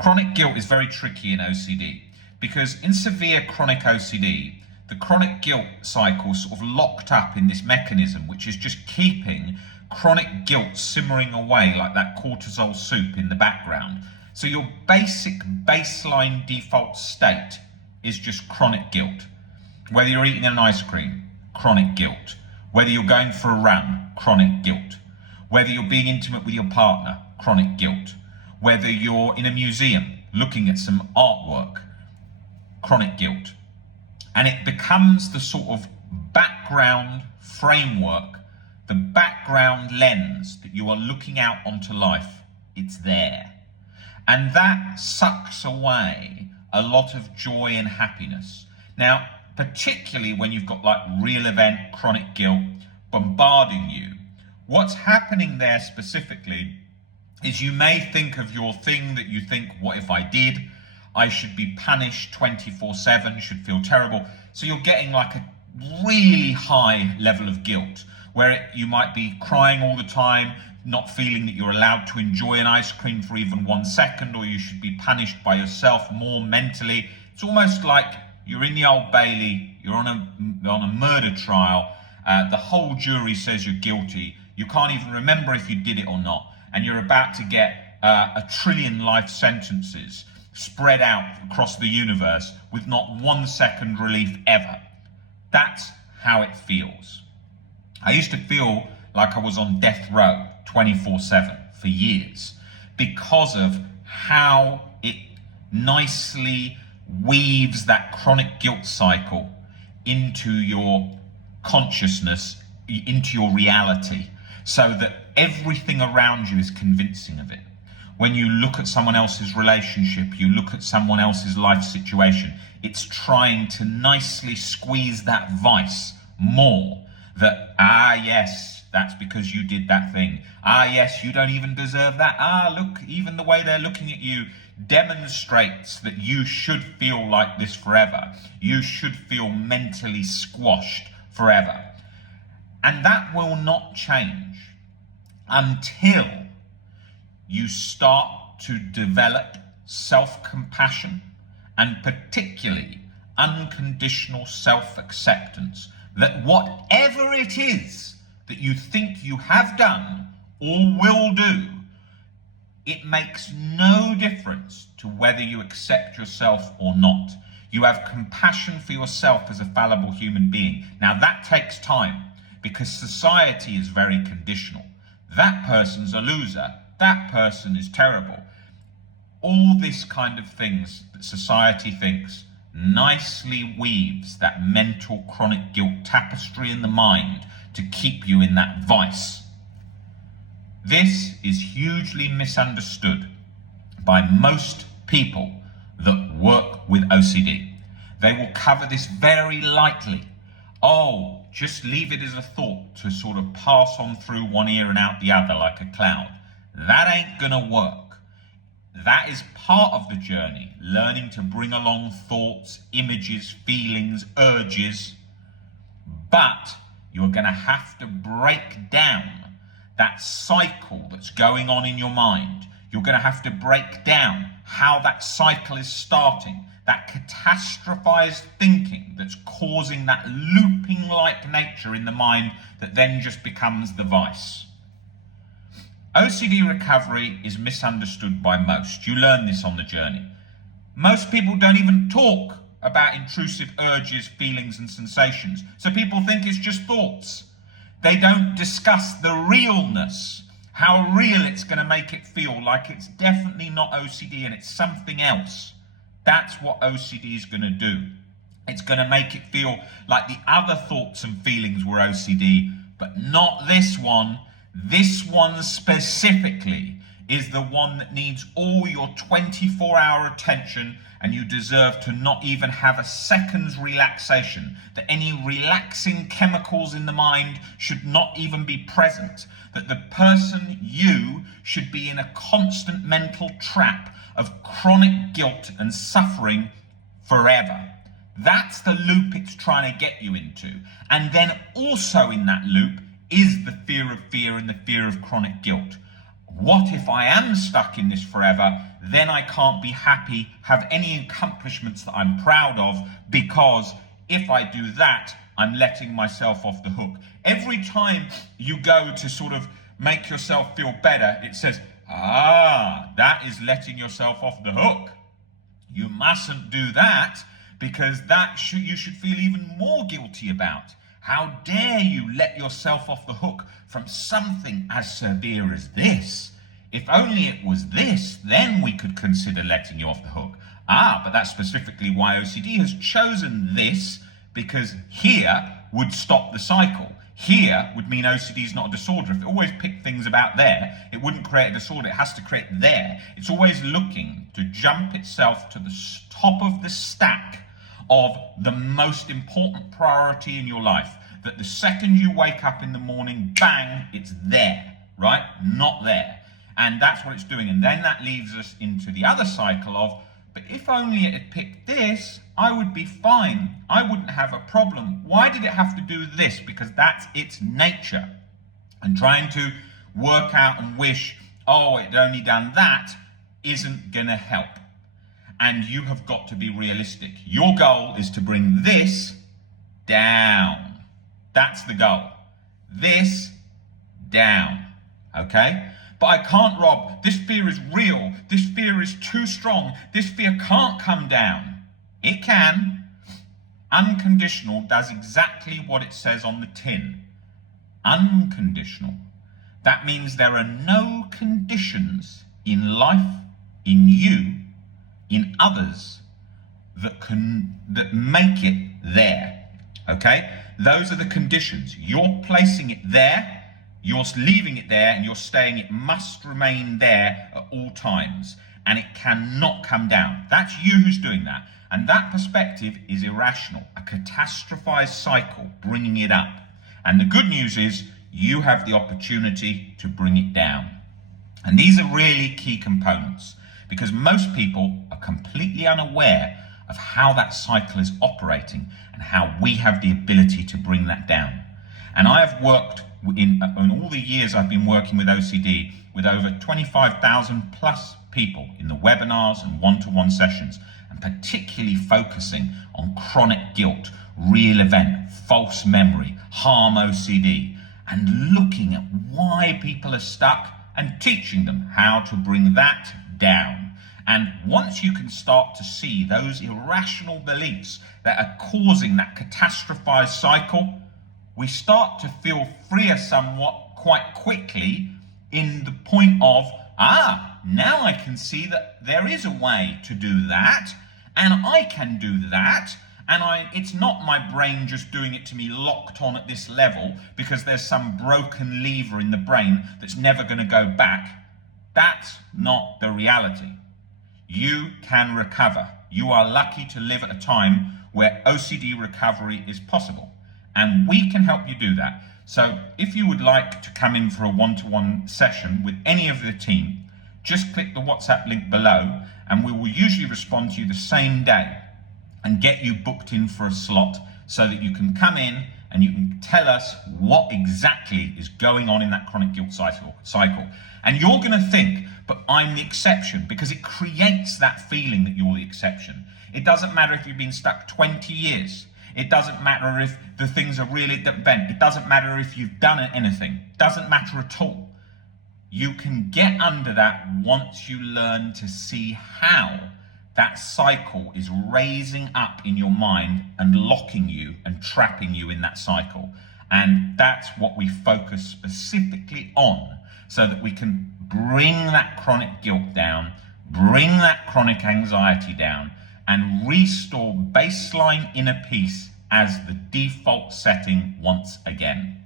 Chronic guilt is very tricky in OCD because in severe chronic OCD, the chronic guilt cycle is sort of locked up in this mechanism, which is just keeping chronic guilt simmering away like that cortisol soup in the background. So your basic baseline default state is just chronic guilt. Whether you're eating an ice cream, chronic guilt. Whether you're going for a run, chronic guilt. Whether you're being intimate with your partner, chronic guilt. Whether you're in a museum looking at some artwork, chronic guilt. And it becomes the sort of background framework, the background lens that you are looking out onto life. It's there. And that sucks away a lot of joy and happiness. Now, particularly when you've got like real event chronic guilt bombarding you, what's happening there specifically is you may think of your thing that you think, what if I did? I should be punished 24/7, should feel terrible. So you're getting like a really high level of guilt where you might be crying all the time, not feeling that you're allowed to enjoy an ice cream for even 1 second, or you should be punished by yourself more mentally. It's almost like you're in the Old Bailey, you're on a murder trial, the whole jury says you're guilty, you can't even remember if you did it or not, and you're about to get 1 trillion life sentences spread out across the universe with not 1 second relief ever. That's how it feels. I used to feel like I was on death row 24/7 for years because of how it nicely weaves that chronic guilt cycle into your consciousness, into your reality, so that everything around you is convincing of it. When you look at someone else's relationship, you look at someone else's life situation, it's trying to nicely squeeze that vice more. That, yes, that's because you did that thing. Yes, you don't even deserve that. Look, even the way they're looking at you demonstrates that you should feel like this forever. You should feel mentally squashed forever. And that will not change until you start to develop self-compassion and particularly unconditional self-acceptance, that whatever it is that you think you have done or will do, it makes no difference to whether you accept yourself or not. You have compassion for yourself as a fallible human being. Now that takes time because society is very conditional. That person's a loser. That person is terrible. All this kind of things that society thinks nicely weaves that mental chronic guilt tapestry in the mind to keep you in that vice. This is hugely misunderstood by most people that work with OCD. They will cover this very lightly. Just leave it as a thought to sort of pass on through one ear and out the other like a cloud. That ain't gonna work. That is part of the journey, learning to bring along thoughts, images, feelings, urges. But you're gonna have to break down that cycle that's going on in your mind. You're gonna have to break down how that cycle is starting, that catastrophized thinking that's causing that looping-like nature in the mind that then just becomes the vice. OCD recovery is misunderstood by most. You learn this on the journey. Most people don't even talk about intrusive urges, feelings, and sensations. So people think it's just thoughts. They don't discuss the realness, how real it's going to make it feel like it's definitely not OCD and it's something else. That's what OCD is going to do. It's going to make it feel like the other thoughts and feelings were OCD, but not this one. This one specifically is the one that needs all your 24-hour attention, and you deserve to not even have a second's relaxation, that any relaxing chemicals in the mind should not even be present, that the person, you, should be in a constant mental trap of chronic guilt and suffering forever. That's the loop it's trying to get you into. And then also in that loop is the fear of fear and the fear of chronic guilt. What if I am stuck in this forever? then I can't be happy, have any accomplishments that I'm proud of, because if I do that, I'm letting myself off the hook. Every time you go to sort of make yourself feel better, it says, that is letting yourself off the hook. You mustn't do that, because you should feel even more guilty about. How dare you let yourself off the hook from something as severe as this? If only it was this, then we could consider letting you off the hook. But that's specifically why OCD has chosen this, because here would stop the cycle. Here would mean OCD is not a disorder. If it always picked things about there, it wouldn't create a disorder. It has to create there. It's always looking to jump itself to the top of the stack of the most important priority in your life. That the second you wake up in the morning, bang, it's there, right? Not there. And that's what it's doing. And then that leaves us into the other cycle of, but if only it had picked this, I would be fine. I wouldn't have a problem. Why did it have to do this? Because that's its nature. And trying to work out and wish, it only done that, isn't gonna help. And you have got to be realistic. Your goal is to bring this down. That's the goal. This down, okay? But I can't, Rob. This fear is real. This fear is too strong. This fear can't come down. It can. Unconditional does exactly what it says on the tin. Unconditional. That means there are no conditions in life, in you, in others that make it there. Okay? Those are the conditions. You're placing it there, you're leaving it there, and you're staying. It must remain there at all times, and it cannot come down. That's you who's doing that. And that perspective is irrational, a catastrophized cycle, bringing it up. And the good news is you have the opportunity to bring it down. And these are really key components, because most people are completely unaware of how that cycle is operating and how we have the ability to bring that down. And I have worked in all the years I've been working with OCD with over 25,000 plus people in the webinars and one-to-one sessions, and particularly focusing on chronic guilt, real event, false memory, harm OCD, and looking at why people are stuck and teaching them how to bring that down. And once you can start to see those irrational beliefs that are causing that catastrophized cycle, we start to feel freer somewhat quite quickly, in the point of, now I can see that there is a way to do that, and I can do that, and it's not my brain just doing it to me locked on at this level because there's some broken lever in the brain that's never going to go back. That's not the reality. You can recover. You are lucky to live at a time where OCD recovery is possible, and we can help you do that. So if you would like to come in for a one-to-one session with any of the team, just click the WhatsApp link below, and we will usually respond to you the same day and get you booked in for a slot so that you can come in and you can tell us what exactly is going on in that chronic guilt cycle. And you're going to think, but I'm the exception, because it creates that feeling that you're the exception. It doesn't matter if you've been stuck 20 years. It doesn't matter if the things are really bent. It doesn't matter if you've done anything. It doesn't matter at all. You can get under that once you learn to see how that cycle is raising up in your mind and locking you and trapping you in that cycle. And that's what we focus specifically on, so that we can bring that chronic guilt down, bring that chronic anxiety down, and restore baseline inner peace as the default setting once again.